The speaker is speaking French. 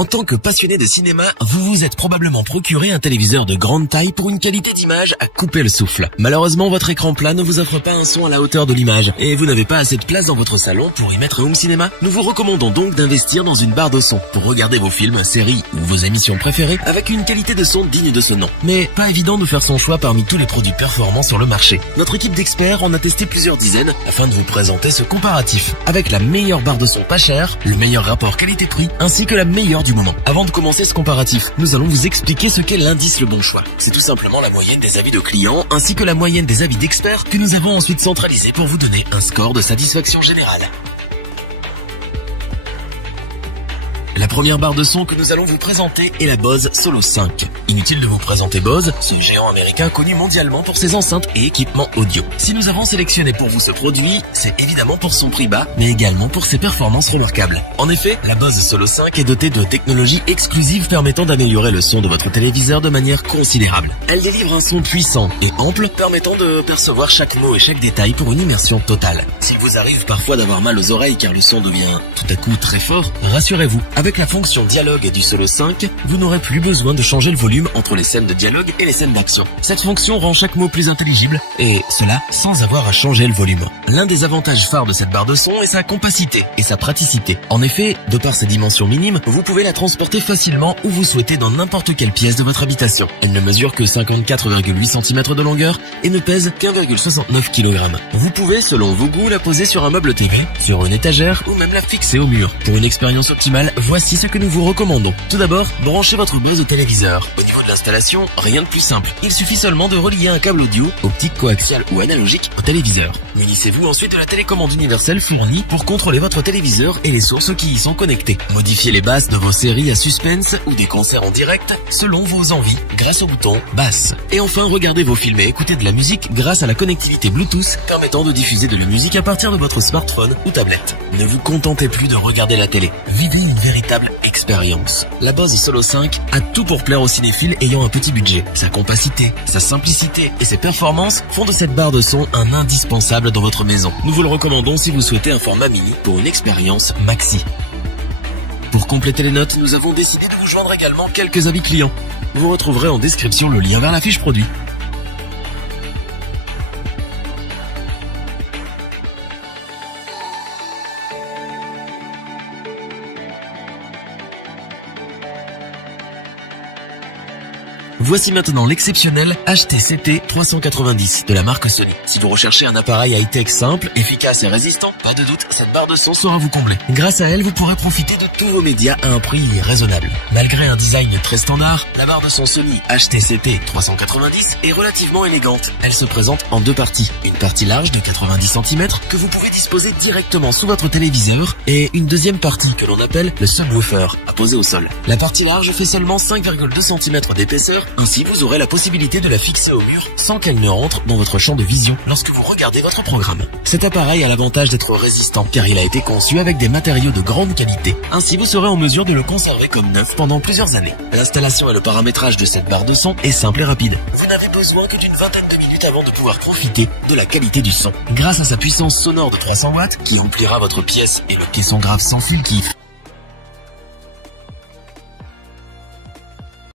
En tant que passionné de cinéma, vous vous êtes probablement procuré un téléviseur de grande taille pour une qualité d'image à couper le souffle. Malheureusement, votre écran plat ne vous offre pas un son à la hauteur de l'image et vous n'avez pas assez de place dans votre salon pour y mettre un home cinéma. Nous vous recommandons donc d'investir dans une barre de son pour regarder vos films, séries ou vos émissions préférées avec une qualité de son digne de ce nom. Mais pas évident de faire son choix parmi tous les produits performants sur le marché. Notre équipe d'experts en a testé plusieurs dizaines afin de vous présenter ce comparatif avec la meilleure barre de son pas chère, le meilleur rapport qualité-prix ainsi que la meilleure du moment. Avant de commencer ce comparatif, nous allons vous expliquer ce qu'est l'indice Le Bon Choix. C'est tout simplement la moyenne des avis de clients ainsi que la moyenne des avis d'experts que nous avons ensuite centralisé pour vous donner un score de satisfaction générale. La première barre de son que nous allons vous présenter est la Bose Solo 5. Inutile de vous présenter Bose, ce géant américain connu mondialement pour ses enceintes et équipements audio. Si nous avons sélectionné pour vous ce produit, c'est évidemment pour son prix bas, mais également pour ses performances remarquables. En effet, la Bose Solo 5 est dotée de technologies exclusives permettant d'améliorer le son de votre téléviseur de manière considérable. Elle délivre un son puissant et ample, permettant de percevoir chaque mot et chaque détail pour une immersion totale. S'il vous arrive parfois d'avoir mal aux oreilles car le son devient tout à coup très fort, rassurez-vous, avec la fonction dialogue du Solo 5, vous n'aurez plus besoin de changer le volume entre les scènes de dialogue et les scènes d'action. Cette fonction rend chaque mot plus intelligible, et cela sans avoir à changer le volume. L'un des avantages phares de cette barre de son est sa compacité et sa praticité. En effet, de par ses dimensions minimes, vous pouvez la transporter facilement où vous souhaitez dans n'importe quelle pièce de votre habitation. Elle ne mesure que 54,8 cm de longueur et ne pèse qu'1,69 kg. Vous pouvez, selon vos goûts, la poser sur un meuble TV, sur une étagère ou même la fixer au mur. Pour une expérience optimale, voici ce que nous vous recommandons. Tout d'abord, branchez votre Bose au téléviseur. Au niveau de l'installation, rien de plus simple. Il suffit seulement de relier un câble audio, optique, coaxial ou analogique au téléviseur. Munissez-vous ensuite de la télécommande universelle fournie pour contrôler votre téléviseur et les sources qui y sont connectées. Modifiez les basses de vos séries à suspense ou des concerts en direct selon vos envies grâce au bouton basse. Et enfin, regardez vos films et écoutez de la musique grâce à la connectivité Bluetooth permettant de diffuser de la musique à partir de votre smartphone ou tablette. Ne vous contentez plus de regarder la télé. Vivez une véritable expérience. La Bose Solo 5 a tout pour plaire aux cinéphiles ayant un petit budget. Sa compacité, sa simplicité et ses performances font de cette barre de son un indispensable dans votre maison. Nous vous le recommandons si vous souhaitez un format mini pour une expérience maxi. Pour compléter les notes, nous avons décidé de vous joindre également quelques avis clients. Vous retrouverez en description le lien vers la fiche produit. Voici maintenant l'exceptionnel HTCT 390 de la marque Sony. Si vous recherchez un appareil high-tech simple, efficace et résistant, pas de doute, cette barre de son saura vous combler. Grâce à elle, vous pourrez profiter de tous vos médias à un prix raisonnable. Malgré un design très standard, la barre de son Sony HTCT 390 est relativement élégante. Elle se présente en deux parties. Une partie large de 90 cm que vous pouvez disposer directement sous votre téléviseur et une deuxième partie que l'on appelle le subwoofer à poser au sol. La partie large fait seulement 5,2 cm d'épaisseur. Ainsi, vous aurez la possibilité de la fixer au mur sans qu'elle ne rentre dans votre champ de vision lorsque vous regardez votre programme. Cet appareil a l'avantage d'être résistant car il a été conçu avec des matériaux de grande qualité. Ainsi, vous serez en mesure de le conserver comme neuf pendant plusieurs années. L'installation et le paramétrage de cette barre de son est simple et rapide. Vous n'avez besoin que d'une vingtaine de minutes avant de pouvoir profiter de la qualité du son. Grâce à sa puissance sonore de 300 watts qui emplira votre pièce et le caisson grave sans fil qui